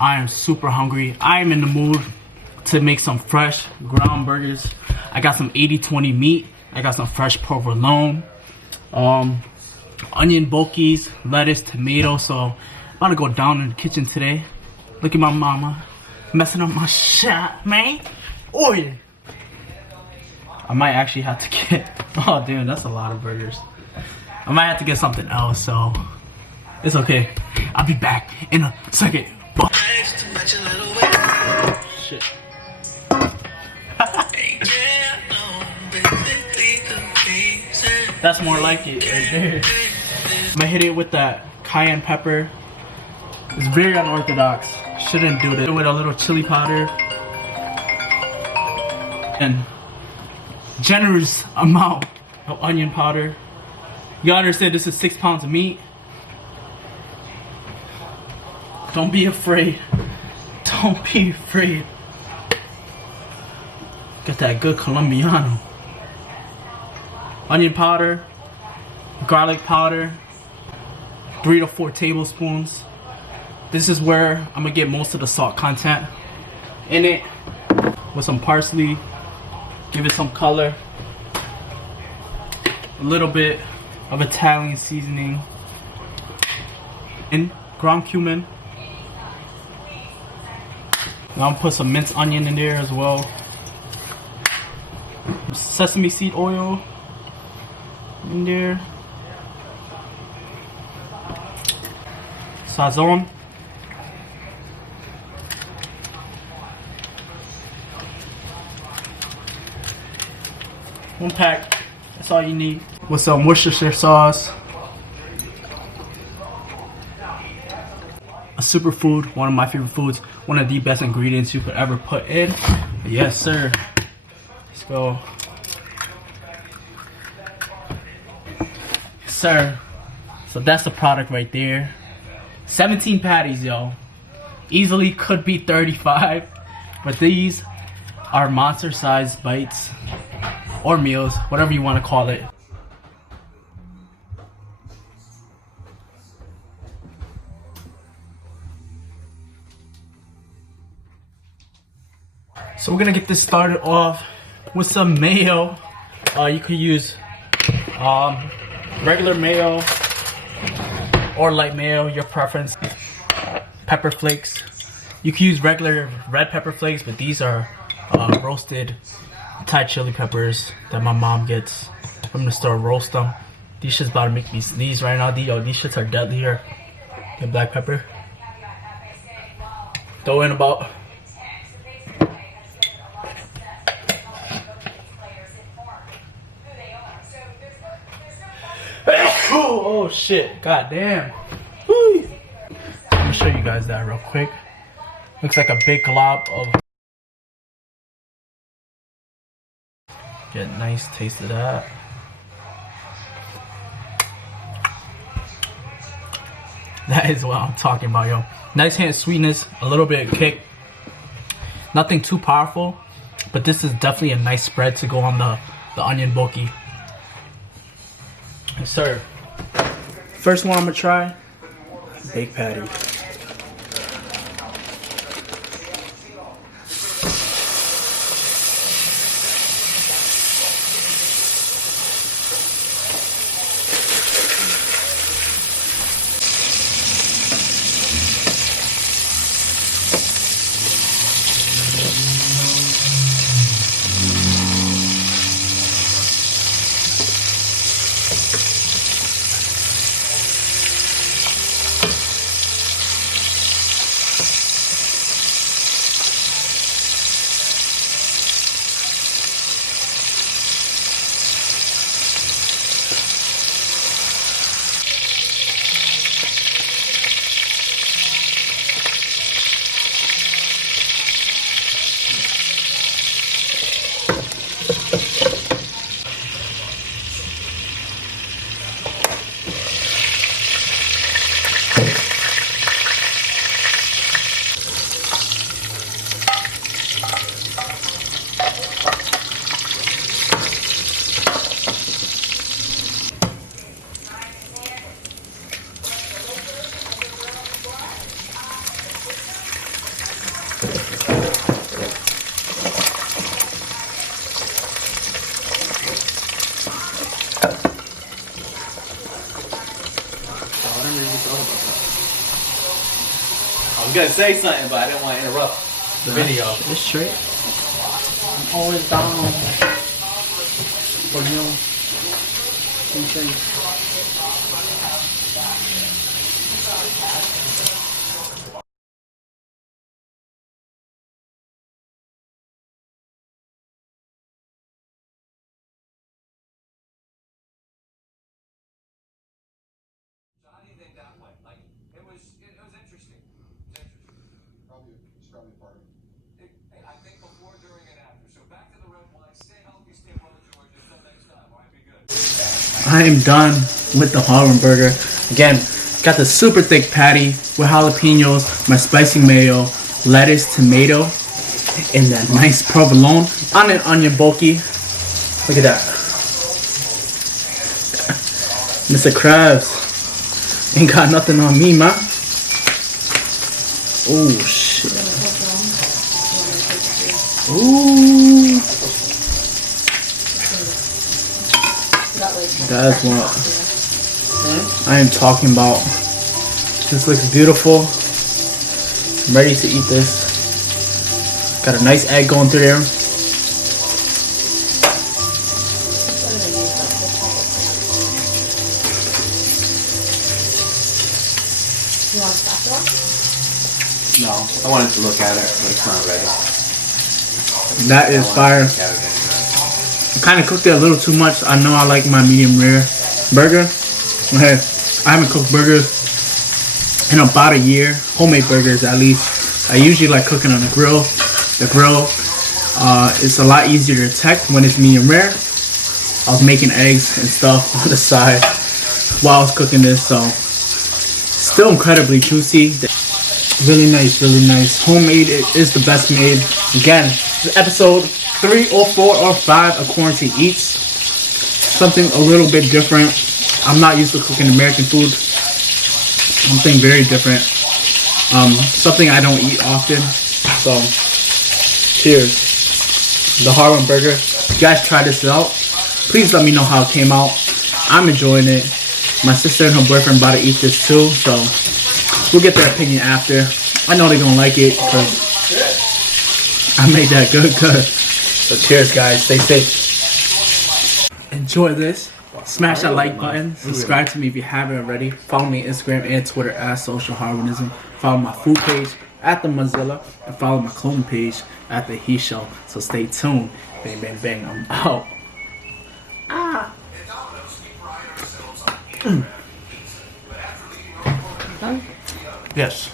I am super hungry. I am in the mood to make some fresh ground burgers. I got some 80/20 meat. I got some fresh provolone, onion bulkies, lettuce, tomato. So I'm about to go down in the kitchen today. Look at my mama messing up my shot, man. Oh yeah. I might actually have to get, oh damn, that's a lot of burgers. I might have to get something else, so it's okay. I'll be back in a second. Shit. That's more like it right there. I'm gonna hit it with that cayenne pepper. It's very unorthodox. Shouldn't do this. With a little chili powder and generous amount of onion powder. You gotta understand, this is 6 pounds of meat. Don't be afraid. Don't be afraid. Get that good Colombiano. Onion powder, garlic powder, 3 to 4 tablespoons. This is where I'm gonna get most of the salt content in it, with some parsley, give it some color, a little bit of Italian seasoning, and ground cumin. Now I'm gonna put some minced onion in there as well. Sesame seed oil in there. Sazon. One pack. That's all you need. With some Worcestershire sauce. A superfood, one of my favorite foods, one of the best ingredients you could ever put in. Yes, sir. Let's go. Yes, sir. So that's the product right there. 17 patties, yo. Easily could be 35, but these are monster sized bites or meals, whatever you want to call it. So we're gonna get this started off with some mayo. You could use regular mayo or light mayo, your preference. Pepper flakes. You can use regular red pepper flakes, but these are roasted Thai chili peppers that my mom gets from the store. Roast them. These shit's about to make me sneeze right now. These shits are deadly here. Get black pepper. Throw in about oh shit, god damn. Woo. Let me show you guys that real quick. Looks like a big glob of. Get a nice taste of that. That is what I'm talking about, yo. Nice hand sweetness, a little bit of kick. Nothing too powerful, but this is definitely a nice spread to go on the onion bulky. Yes, sir. First one I'm gonna try, baked patty. I was gonna say something, but I didn't want to interrupt the video. It's straight. I'm always down for you. How do you think that went? Like, it was interesting. It was interesting. Probably part of it. I think before, during, and after. So back to the red wine. Stay healthy, stay well, George. Until next time. All right, be good. I am done with the Harwin burger. Again, got the super thick patty with jalapenos, my spicy mayo, lettuce, tomato, and that nice provolone on an onion bulky. Look at that. Mr. Krabs ain't got nothing on me, man. Oh, shit. Ooh. That's what I am talking about. This looks beautiful. I'm ready to eat this. Got a nice egg going through there. You want a spatula? No, I wanted to look at it, but it's not ready. That is fire. I kind of cooked it a little too much. I know I like my medium rare burger. Okay, I haven't cooked burgers in about a year. Homemade burgers, at least. I usually like cooking on the grill. The grill is a lot easier to detect when it's medium rare. I was making eggs and stuff on the side while I was cooking this, so still incredibly juicy. Really nice, really nice. Homemade is the best made. Again, episode 3 or 4 or 5 of Quarantine Eats. Something a little bit different. I'm not used to cooking American food. Something very different. Something I don't eat often. So, cheers. The Harwin burger. If you guys try this out, please let me know how it came out. I'm enjoying it. My sister and her boyfriend about to eat this too, so we'll get their opinion after. I know they're gonna like it because I made that good. So cheers, guys. Stay safe. Enjoy this. Smash that like button. Subscribe to me if you haven't already. Follow me on Instagram and Twitter at Social Harwinism. Follow my food page at the Mozilla, and follow my clothing page at the He Show. So stay tuned. Bang, bang, bang. I'm out. Yes.